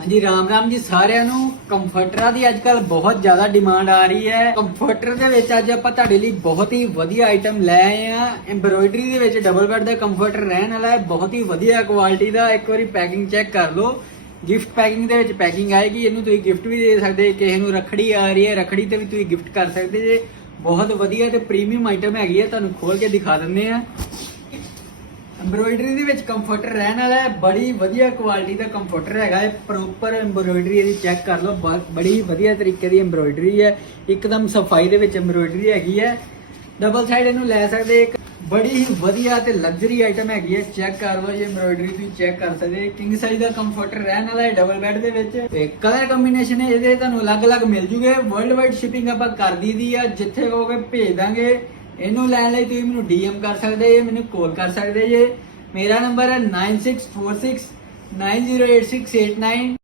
ਹਾਂਜੀ ਰਾਮ ਰਾਮ ਜੀ ਸਾਰਿਆਂ ਨੂੰ। ਕੰਫਰਟਰਾਂ ਦੀ ਅੱਜਕੱਲ ਬਹੁਤ ਜ਼ਿਆਦਾ ਡਿਮਾਂਡ ਆ ਰਹੀ ਹੈ। ਕੰਫਰਟਰ ਦੇ ਵਿੱਚ ਅੱਜ ਆਪਾਂ ਤੁਹਾਡੇ ਲਈ ਬਹੁਤ ਹੀ ਵਧੀਆ ਆਈਟਮ ਲੈ ਆਏ ਆ। ਐਮਬ੍ਰੋਇਡਰੀ ਦੇ ਵਿੱਚ ਡਬਲ ਬੈੱਡ ਦਾ ਕੰਫਰਟਰ ਰਹਿਣ ਵਾਲਾ ਹੈ, ਬਹੁਤ ਹੀ ਵਧੀਆ ਕੁਆਲਿਟੀ ਦਾ। ਇੱਕ ਵਾਰੀ ਪੈਕਿੰਗ ਚੈੱਕ ਕਰ ਲਓ। ਗਿਫਟ ਪੈਕਿੰਗ ਦੇ ਵਿੱਚ ਪੈਕਿੰਗ ਆਏਗੀ। ਇਹਨੂੰ ਤੁਸੀਂ ਗਿਫਟ ਵੀ ਦੇ ਸਕਦੇ, ਕਿਸੇ ਨੂੰ ਰੱਖੜੀ ਆ ਰਹੀ ਹੈ ਰੱਖੜੀ ਤੇ ਵੀ ਤੁਸੀਂ ਗਿਫਟ ਕਰ ਸਕਦੇ ਜੇ। ਬਹੁਤ ਵਧੀਆ ਤੇ ਪ੍ਰੀਮੀਅਮ ਆਈਟਮ ਹੈਗੀ ਹੈ, ਤੁਹਾਨੂੰ ਖੋਲ ਕੇ ਦਿਖਾ ਦਿੰਦੇ ਆ। ਐਮਬ੍ਰੋਇਡਰੀ ਦੇ ਵਿੱਚ ਕੰਫਰਟਰ ਰਹਿਣ ਵਾਲਾ ਹੈ, ਬੜੀ ਵਧੀਆ ਕੁਆਲਿਟੀ ਦਾ ਕੰਫਰਟਰ ਹੈਗਾ ਹੈ। ਪ੍ਰੋਪਰ ਐਮਬ੍ਰੋਇਡਰੀ ਇਹਦੀ ਚੈੱਕ ਕਰ ਲਓ, ਬੜੀ ਵਧੀਆ ਤਰੀਕੇ ਦੀ ਐਮਬ੍ਰੋਇਡਰੀ ਹੈ। ਇੱਕਦਮ ਸਫਾਈ ਦੇ ਵਿੱਚ ਐਮਬ੍ਰੋਇਡਰੀ ਹੈਗੀ ਹੈ। ਡਬਲ ਸਾਈਡ ਇਹਨੂੰ ਲੈ ਸਕਦੇ। ਇੱਕ ਬੜੀ ਹੀ ਵਧੀਆ ਤੇ ਲਗਜ਼ਰੀ ਆਈਟਮ ਹੈਗੀ ਹੈ। ਚੈੱਕ ਕਰ ਲਓ ਜੀ, ਐਮਬ੍ਰੋਇਡਰੀ ਤੁਸੀਂ ਚੈੱਕ ਕਰ ਸਕਦੇ। ਕਿੰਗ ਸਾਈਜ਼ ਦਾ ਕੰਫਰਟਰ ਰਹਿਣ ਵਾਲਾ ਹੈ ਡਬਲ ਬੈੱਡ ਦੇ ਵਿੱਚ। ਤੇ ਕਲਰ ਕੰਬੀਨੇਸ਼ਨ ਇਹਦੇ ਤੁਹਾਨੂੰ ਅਲੱਗ-ਅਲੱਗ ਮਿਲ ਜੂਗੇ। ਵਰਲਡ ਵਾਈਡ ਸ਼ਿਪਿੰਗ ਆਪਾਂ ਕਰ ਦਈਦੀ ਆ, ਜਿੱਥੇ ਕਹੋਗੇ ਭੇਜ ਦਾਂਗੇ। ਇਹਨੂੰ ਲੈਣ ਲਈ ਤੁਸੀਂ ਮੈਨੂੰ DM ਕਰ ਸਕਦੇ ਜੇ, ਮੈਨੂੰ ਕਾਲ ਕਰ ਸਕਦੇ ਜੇ। ਮੇਰਾ ਨੰਬਰ ਹੈ 9646908689।